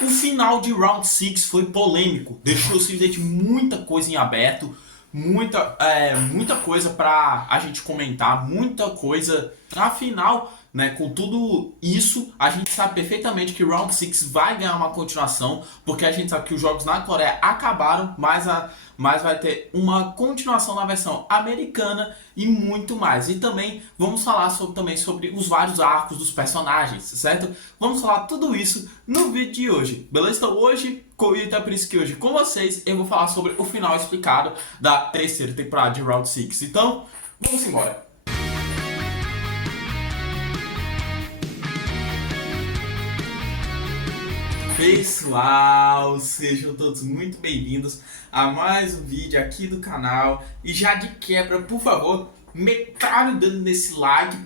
O final de Round 6 foi polêmico, deixou simplesmente muita coisa em aberto, muita coisa pra a gente comentar, muita coisa. Afinal, né, com tudo isso, a gente sabe perfeitamente que Round 6 vai ganhar uma continuação, porque a gente sabe que os jogos na Coreia acabaram, mas vai ter uma continuação na versão americana e muito mais. E também vamos falar sobre os vários arcos dos personagens, certo? Vamos falar tudo isso no vídeo de hoje, beleza? Então hoje, então é por isso que hoje com vocês eu vou falar sobre o final explicado da terceira temporada de Round 6. Então, vamos embora. Pessoal, sejam todos muito bem-vindos a mais um vídeo aqui do canal. E já de quebra, por favor, metralhe o dedo nesse like,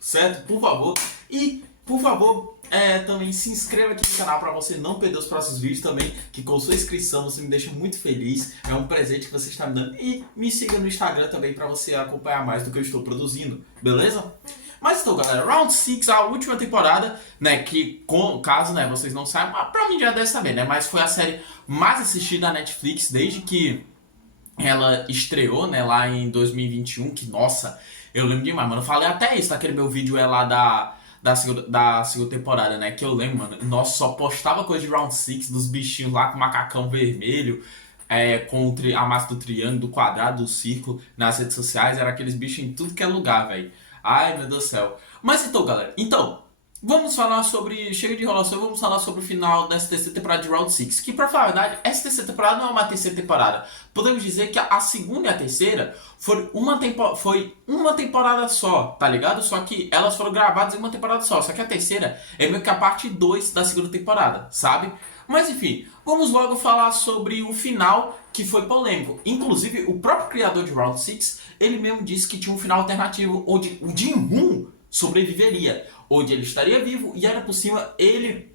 certo? Por favor. E, por favor, também se inscreva aqui no canal para você não perder os próximos vídeos também, que com sua inscrição você me deixa muito feliz. É um presente que você está me dando. E me siga no Instagram também para você acompanhar mais do que eu estou produzindo, beleza? Mas então, galera, Round 6, a última temporada, né, que, caso, né, vocês não saibam, provavelmente já devem saber, né, mas foi a série mais assistida da Netflix desde que ela estreou, né, lá em 2021, que, nossa, eu lembro demais, mano, eu falei até isso naquele meu vídeo lá da segunda temporada, né, que eu lembro, mano, nossa, só postava coisa de Round 6, dos bichinhos lá com macacão vermelho, com a massa do triângulo, do quadrado, do círculo, nas redes sociais, era aqueles bichos em tudo que é lugar, velho. Ai, meu Deus do céu. Mas então, galera, vamos falar sobre. Chega de enrolação, vamos falar sobre o final dessa terceira temporada de Round 6. Que, pra falar a verdade, essa terceira temporada não é uma terceira temporada. Podemos dizer que a segunda e a terceira foi uma temporada só, tá ligado? Só que elas foram gravadas em uma temporada só. Só que a terceira é meio que a parte 2 da segunda temporada, sabe? Mas enfim, vamos logo falar sobre o final, que foi polêmico. Inclusive, o próprio criador de Round 6, ele mesmo disse que tinha um final alternativo onde o Jin-Hoon sobreviveria, onde ele estaria vivo e era por cima ele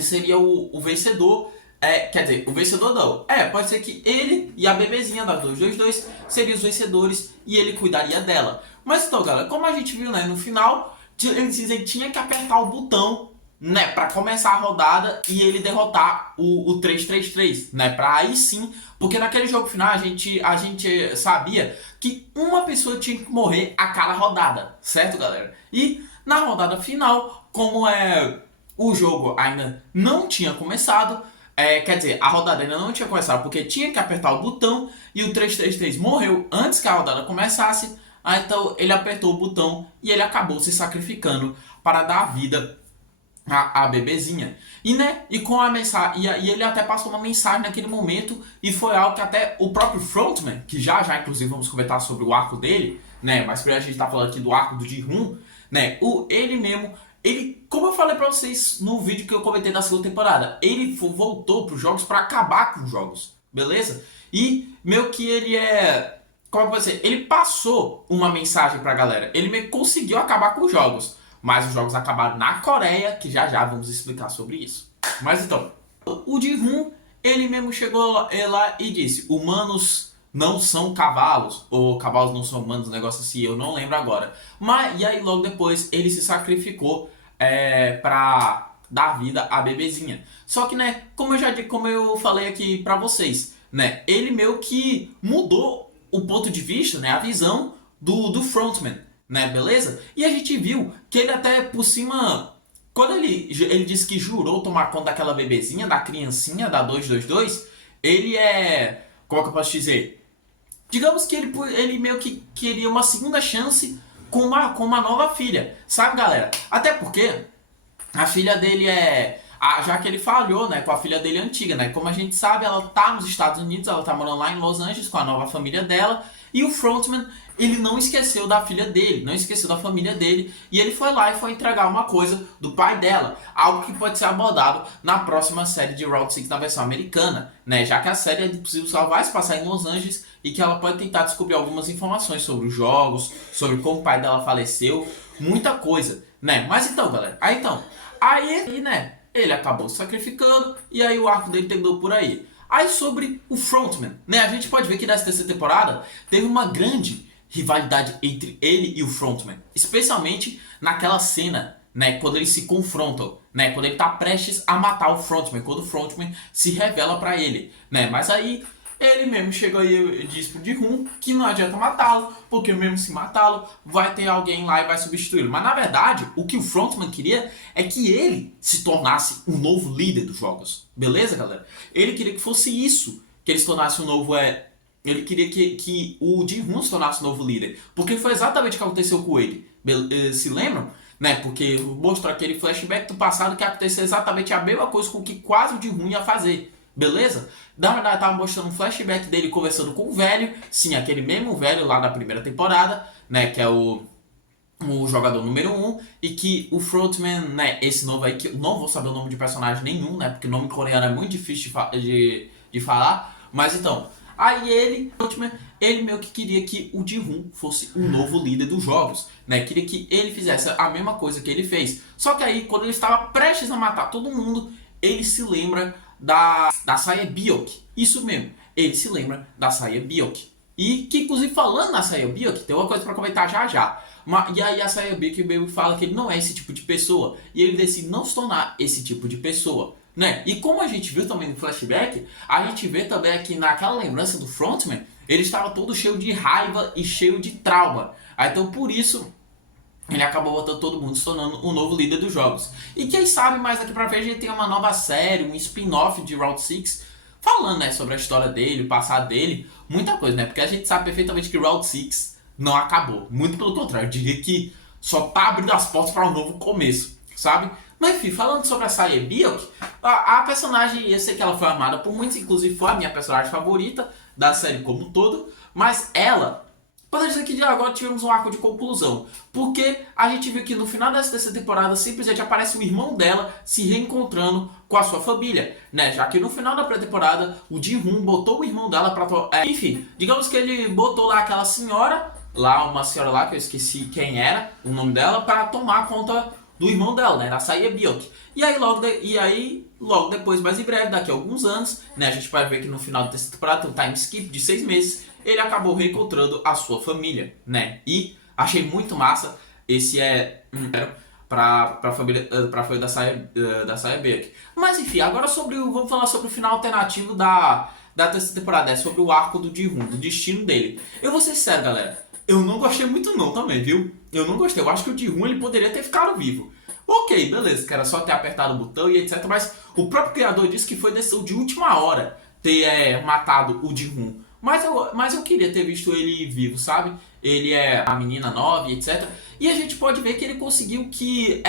seria o vencedor. Quer dizer, o vencedor não. Pode ser que ele e a bebezinha da 222 seriam os vencedores e ele cuidaria dela. Mas então, galera, como a gente viu, né, no final, eles dizem que tinha que apertar o botão, né, para começar a rodada e ele derrotar o 333, né, para aí sim, porque naquele jogo final a gente sabia que uma pessoa tinha que morrer a cada rodada, certo, galera? E na rodada final, como o jogo ainda não tinha começado, quer dizer, a rodada ainda não tinha começado porque tinha que apertar o botão e o 333 morreu antes que a rodada começasse, então ele apertou o botão e ele acabou se sacrificando para dar vida a bebezinha. E né, e com a mensagem, e ele até passou uma mensagem naquele momento, e foi algo que até o próprio Frontman, que já inclusive vamos comentar sobre o arco dele, né, mas primeiro a gente tá falando aqui do arco do Ji-Hoon, né, ele mesmo, como eu falei pra vocês no vídeo que eu comentei da segunda temporada, ele voltou pros jogos pra acabar com os jogos, beleza? E meio que como é que vai ser? Ele passou uma mensagem pra galera, ele meio que conseguiu acabar com os jogos. Mas os jogos acabaram na Coreia, que já vamos explicar sobre isso. Mas então, o Ji-Hoon, ele mesmo chegou lá e disse: humanos não são cavalos, ou cavalos não são humanos, um negócio assim, eu não lembro agora. E aí logo depois ele se sacrificou pra dar vida à bebezinha. Só que, né, como eu falei aqui pra vocês, né, ele meio que mudou o ponto de vista, né, a visão do Frontman, né, beleza? E a gente viu que ele até por cima, quando ele disse que jurou tomar conta daquela bebezinha, da criancinha da 222, ele como é que eu posso dizer? Digamos que ele meio que queria uma segunda chance com uma nova filha, sabe, galera? Até porque a filha dele já que ele falhou, né, com a filha dele antiga, né? Como a gente sabe, ela tá nos Estados Unidos, ela tá morando lá em Los Angeles com a nova família dela. E o Frontman, ele não esqueceu da filha dele, não esqueceu da família dele. E ele foi lá e foi entregar uma coisa do pai dela. Algo que pode ser abordado na próxima série de Round 6 na versão americana, né? Já que a série, é possível, só vai se passar em Los Angeles e que ela pode tentar descobrir algumas informações sobre os jogos, sobre como o pai dela faleceu, muita coisa, né? Mas então, galera, aí, né, ele acabou se sacrificando e aí o arco dele terminou por aí. Aí sobre o Frontman, né, a gente pode ver que nessa terceira temporada teve uma grande rivalidade entre ele e o Frontman, especialmente naquela cena, né, quando eles se confrontam, né? Quando ele tá prestes a matar o Frontman, quando o Frontman se revela pra ele, né? Mas aí ele mesmo chega aí e diz pro Ji-hoon que não adianta matá-lo, porque mesmo se matá-lo, vai ter alguém lá e vai substituí-lo. Mas na verdade, o que o Frontman queria é que ele se tornasse um novo líder dos jogos. Beleza, galera? Ele queria que fosse isso, que ele se tornasse um novo... Ele queria que o Ji-hoon se tornasse um novo líder, porque foi exatamente o que aconteceu com ele. Se lembram? Né? Porque mostrou aquele flashback do passado que aconteceu exatamente a mesma coisa com o que quase o Ji-hoon ia fazer. Beleza? Na verdade, tava mostrando um flashback dele conversando com o velho. Sim, aquele mesmo velho lá da primeira temporada, né? Que é o jogador número 1. E que o Frontman, né? Esse novo aí, que eu não vou saber o nome de personagem nenhum, né? Porque o nome coreano é muito difícil de falar. Mas então, aí ele meio que queria que o Ji-hoon fosse o novo líder dos jogos, né? Queria que ele fizesse a mesma coisa que ele fez. Só que aí, quando ele estava prestes a matar todo mundo, ele se lembra da Sae Biok. Isso mesmo, ele se lembra da Sae Biok. E que, inclusive, falando na Sae Biok, tem uma coisa pra comentar já já. E aí a Sae Biok meio fala que ele não é esse tipo de pessoa. E ele decide não se tornar esse tipo de pessoa, né? E como a gente viu também no flashback, a gente vê também que naquela lembrança do Frontman, ele estava todo cheio de raiva e cheio de trauma. Então por isso ele acabou botando todo mundo, se tornando o novo líder dos jogos. E quem sabe mais daqui pra frente a gente tem uma nova série, um spin-off de Round 6, falando, né, sobre a história dele, o passado dele, muita coisa, né? Porque a gente sabe perfeitamente que Round 6 não acabou. Muito pelo contrário, eu diria que só tá abrindo as portas para um novo começo, sabe? Mas enfim, falando sobre a Sae Biok, a personagem, eu sei que ela foi amada por muitos, inclusive foi a minha personagem favorita da série como um todo, mas ela, pode dizer que de agora tivemos um arco de conclusão, porque a gente viu que no final dessa terceira temporada simplesmente aparece o irmão dela se reencontrando com a sua família, né? Já que no final da pré-temporada o Ji-hoon botou o irmão dela pra... enfim, digamos que ele botou lá aquela senhora, uma senhora lá que eu esqueci quem era, o nome dela, para tomar conta do irmão dela, né, da Sae Biok. E aí, logo depois, mais em breve, daqui a alguns anos, né, a gente vai ver que no final da terceira temporada tem um time skip de 6 meses, ele acabou reencontrando a sua família, né, e achei muito massa, esse pra família da Sae Biok. Mas enfim, agora vamos falar sobre o final alternativo da terceira temporada, sobre o arco do Ji-hoon, do destino dele. Eu vou ser sincero, galera, eu não gostei muito não também, viu? Eu não gostei. Eu acho que o Ji-hoon ele poderia ter ficado vivo. Ok, beleza, que era só ter apertado o botão e etc. Mas o próprio criador disse que foi decisão de última hora ter matado o Ji-hoon. Mas eu queria ter visto ele vivo, sabe? Ele é a menina nova e etc. E a gente pode ver que ele conseguiu o que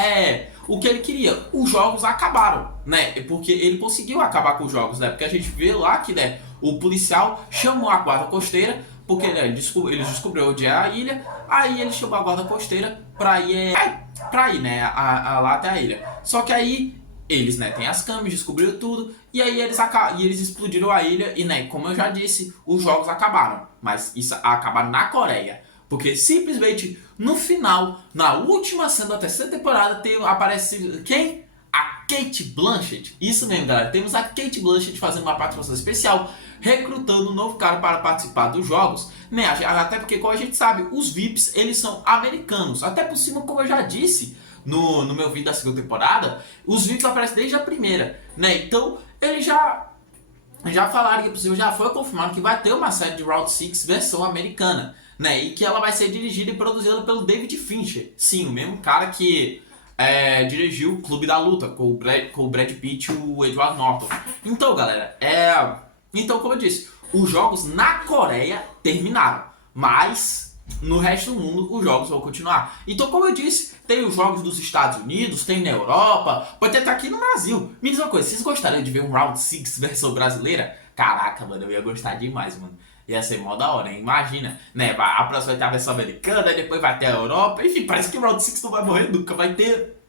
ele queria. Os jogos acabaram, né? Porque ele conseguiu acabar com os jogos, né? Porque a gente vê lá que, né, o policial chamou a guarda costeira, porque, né, eles descobriu onde é a ilha, aí ele chamou a guarda costeira pra ir, né, lá até a ilha. Só que aí eles, né, tem as câmeras, descobriram tudo, e aí eles explodiram a ilha, e, né, como eu já disse, os jogos acabaram. Mas isso acabaram na Coreia. Porque simplesmente no final, na última cena da terceira temporada, aparece quem? A Cate Blanchett. Isso mesmo, galera. Temos a Cate Blanchett fazendo uma participação especial, recrutando um novo cara para participar dos jogos, né? Até porque, como a gente sabe, os VIPs, eles são americanos. Até por cima, como eu já disse no meu vídeo da segunda temporada, os VIPs aparecem desde a primeira, né? Então, eles já falaram que possível, já foi confirmado que vai ter uma série de Round 6 versão americana, né? E que ela vai ser dirigida e produzida pelo David Fincher. Sim, o mesmo cara que dirigiu o Clube da Luta, com o Brad Pitt e o Edward Norton. Então, galera, então, como eu disse, os jogos na Coreia terminaram, mas no resto do mundo os jogos vão continuar. Então, como eu disse, tem os jogos dos Estados Unidos, tem na Europa, pode até estar aqui no Brasil. Me diz uma coisa, vocês gostariam de ver um Round 6 versão brasileira? Caraca, mano, eu ia gostar demais, mano. Ia ser mó da hora, hein? Imagina, né? A próxima vai ter a versão americana, depois vai ter a Europa. Enfim, parece que o Round 6 não vai morrer nunca. Vai ter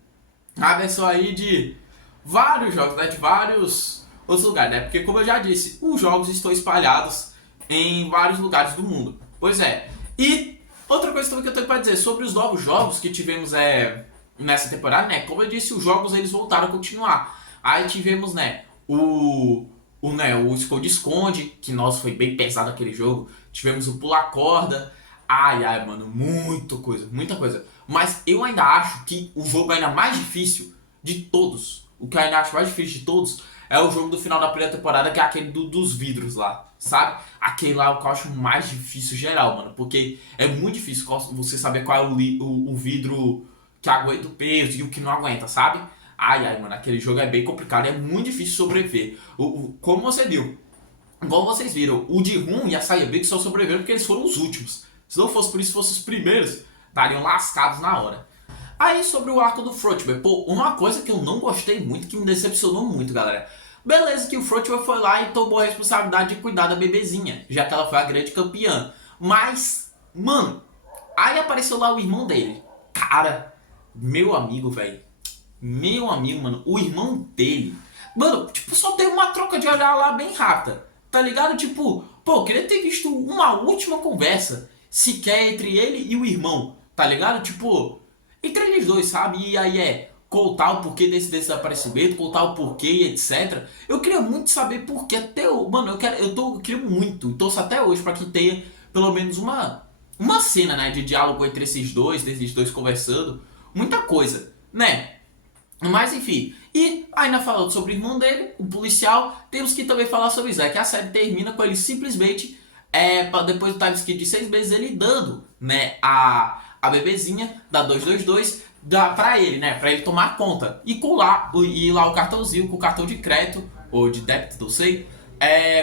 a versão aí de vários jogos, né? De vários outros lugares, né? Porque, como eu já disse, os jogos estão espalhados em vários lugares do mundo. Pois é. E outra coisa também que eu tenho pra dizer sobre os novos jogos que tivemos nessa temporada, né? Como eu disse, os jogos eles voltaram a continuar. Aí tivemos, né? O esconde-esconde, que nossa, foi bem pesado aquele jogo. Tivemos o pular-corda. Ai, mano, muita coisa. Mas eu ainda acho que o jogo ainda mais difícil de todos, o que eu ainda acho mais difícil de todos, é o jogo do final da primeira temporada, que é aquele dos vidros lá, sabe? Aquele lá é o que eu acho mais difícil geral, mano. Porque é muito difícil você saber qual é o vidro que aguenta o peso e o que não aguenta, sabe? Ai, ai, mano, aquele jogo é bem complicado, é muito difícil sobreviver. Como você viu, igual vocês viram, o de Rum e a Sayabik só sobreviveram porque eles foram os últimos. Se não fosse por isso, fossem os primeiros, estariam lascados na hora. Aí sobre o arco do Fruitway, pô, uma coisa que eu não gostei muito, que me decepcionou muito, galera. Beleza que o Fruitway foi lá e tomou a responsabilidade de cuidar da bebezinha, já que ela foi a grande campeã. Mas, mano, aí apareceu lá o irmão dele. Cara, meu amigo, velho. Meu amigo, mano, o irmão dele. Mano, tipo, só teve uma troca de olhar lá bem rápida. Tá ligado? Tipo, pô, eu queria ter visto uma última conversa sequer entre ele e o irmão. Tá ligado? Tipo, entre eles dois, sabe? E aí contar o porquê desse desaparecimento, contar o porquê e etc. Eu queria muito saber porquê até o. Mano, eu queria muito, torço até hoje pra que tenha pelo menos uma cena, né, de diálogo entre esses dois conversando. Muita coisa, né? Mas enfim, e ainda falando sobre o irmão dele, o policial, temos que também falar sobre isso, que a série termina com ele simplesmente, depois do time skip de 6 meses, ele dando, né, a bebezinha da 222 pra ele, né, pra ele tomar conta. E lá o cartãozinho, com o cartão de crédito, ou de débito, não sei,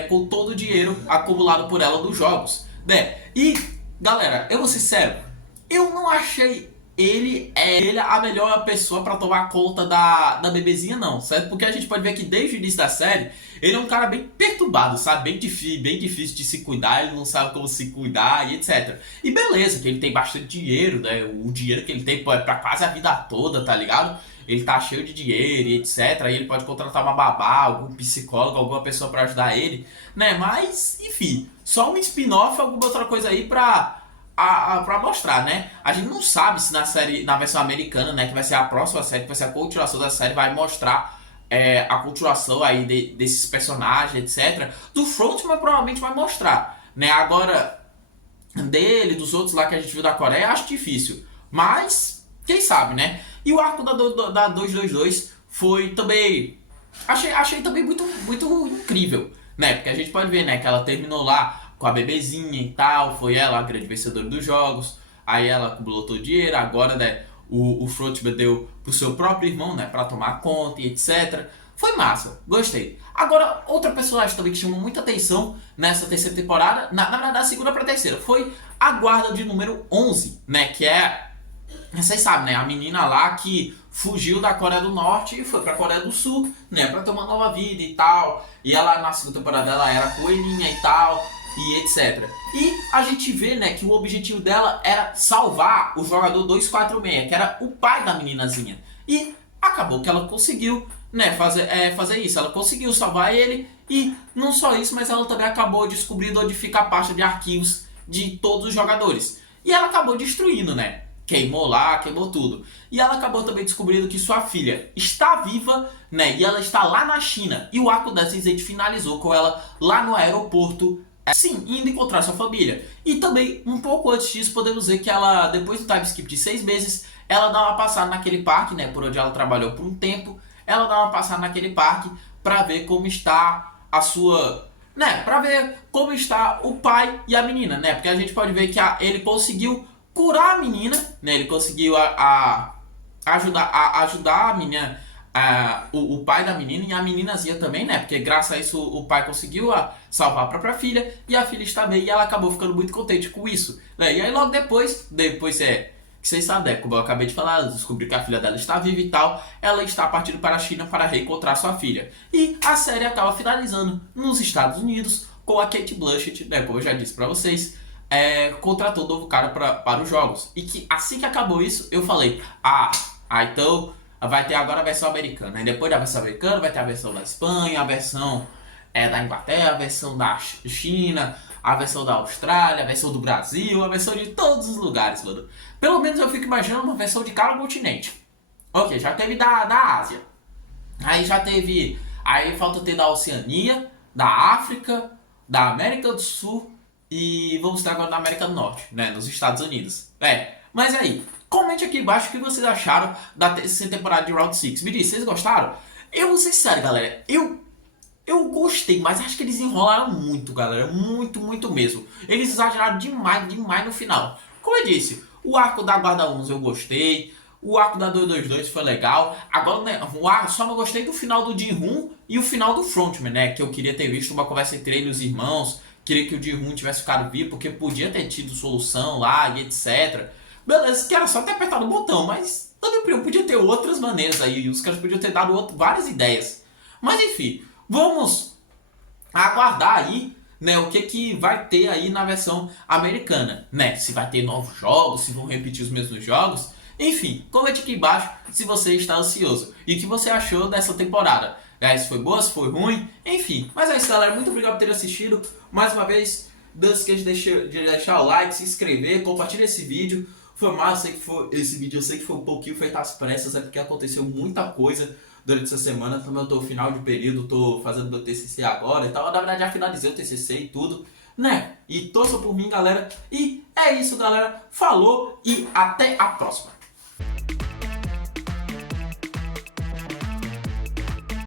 com todo o dinheiro acumulado por ela dos jogos, né. E, galera, eu vou ser sério, eu não achei ele a melhor pessoa pra tomar conta da bebezinha, não, certo? Porque a gente pode ver que desde o início da série, ele é um cara bem perturbado, sabe? Bem difícil de se cuidar, ele não sabe como se cuidar e etc. E beleza, que ele tem bastante dinheiro, né? O dinheiro que ele tem é pra quase a vida toda, tá ligado? Ele tá cheio de dinheiro e etc. Aí ele pode contratar uma babá, algum psicólogo, alguma pessoa pra ajudar ele, né? Mas, enfim, só um spin-off, alguma outra coisa aí pra mostrar, né? A gente não sabe se na versão americana, né, que vai ser a próxima série, que vai ser a continuação da série, vai mostrar a continuação aí desses personagens, etc. Do Frontman provavelmente vai mostrar, né? Agora, dele, dos outros lá que a gente viu da Coreia, acho difícil. Mas, quem sabe, né? E o arco da 222 foi também... Achei também muito, muito incrível, né? Porque a gente pode ver, né, que ela terminou lá com a bebezinha e tal, foi ela a grande vencedora dos jogos, aí ela acumulou todo o dinheiro, agora, né, o Fruitman deu pro seu próprio irmão, né, pra tomar conta e etc. Foi massa, gostei. Agora, outra personagem também que chamou muita atenção nessa terceira temporada, na verdade, da segunda pra terceira, foi a guarda de número 11, né, que é, vocês sabem, né, a menina lá que fugiu da Coreia do Norte e foi pra Coreia do Sul, né, pra ter uma nova vida e tal, e ela na segunda temporada ela era coelhinha e tal, e etc. E a gente vê, né, que o objetivo dela era salvar o jogador 246, que era o pai da meninazinha. E acabou que ela conseguiu, né, fazer isso. Ela conseguiu salvar ele e não só isso, mas ela também acabou descobrindo onde fica a pasta de arquivos de todos os jogadores. E ela acabou destruindo, né? Queimou lá, queimou tudo. E ela acabou também descobrindo que sua filha está viva, né? E ela está lá na China. E o arco da Sense8 finalizou com ela lá no aeroporto, sim, indo encontrar sua família. E também, um pouco antes disso, podemos ver que ela, depois do time skip de 6 meses, ela dá uma passada naquele parque, né, por onde ela trabalhou por um tempo. Ela dá uma passada naquele parque pra ver como está a sua... né, pra ver como está o pai e a menina, né? Porque a gente pode ver que ele conseguiu curar a menina, né? Ele conseguiu ajudar a menina, o pai da menina e a meninazinha também, né? Porque graças a isso o pai conseguiu salvar a própria filha e a filha está bem e ela acabou ficando muito contente com isso, né? E aí logo depois que vocês sabem, né? Como eu acabei de falar, descobri que a filha dela está viva e tal, ela está partindo para a China para reencontrar sua filha. E a série acaba finalizando nos Estados Unidos com a Cate Blanchett, né? Como eu já disse para vocês, contratou um novo cara para os jogos. E que assim que acabou isso, eu falei, então vai ter agora a versão americana. E depois da versão americana vai ter a versão da Espanha, a versão da Inglaterra, a versão da China, a versão da Austrália, a versão do Brasil, a versão de todos os lugares, mano. Pelo menos eu fico imaginando uma versão de cada continente. Ok, já teve da Ásia. Aí já teve... Aí falta ter da Oceania, da África, da América do Sul e vamos ter agora da América do Norte, né? Nos Estados Unidos. Mas aí, Comente aqui embaixo o que vocês acharam da terceira temporada de Round 6. Me diz, vocês gostaram? Eu vou ser sério, galera. Eu gostei, mas acho que eles enrolaram muito, galera. Muito, muito mesmo. Eles exageraram demais, demais no final. Como eu disse, o arco da Guarda 11 eu gostei. O arco da 222 foi legal. Agora, né, só não gostei do final do Ji-Hoon e o final do Frontman, né? Que eu queria ter visto uma conversa entre ele e os irmãos. Queria que o Ji-Hoon tivesse ficado vivo, porque podia ter tido solução lá e etc. Beleza, que era só ter apertado o botão, mas na minha opinião podia ter outras maneiras aí. Os caras podiam ter dado várias ideias. Mas enfim, vamos aguardar aí, né, o que vai ter aí na versão americana, né? Se vai ter novos jogos, se vão repetir os mesmos jogos. Enfim, comente aqui embaixo se você está ansioso e o que você achou dessa temporada. Se foi boa, se foi ruim, enfim. Mas é isso, galera. Muito obrigado por ter assistido. Mais uma vez, não esqueça de deixar o like, se inscrever, compartilhar esse vídeo. Foi massa, esse vídeo eu sei que foi um pouquinho feito às pressas, é porque aconteceu muita coisa durante essa semana. Também eu tô no final de período, tô fazendo meu TCC agora e tal. Na verdade já finalizei o TCC e tudo, né? E torça por mim, galera. E é isso, galera. Falou e até a próxima.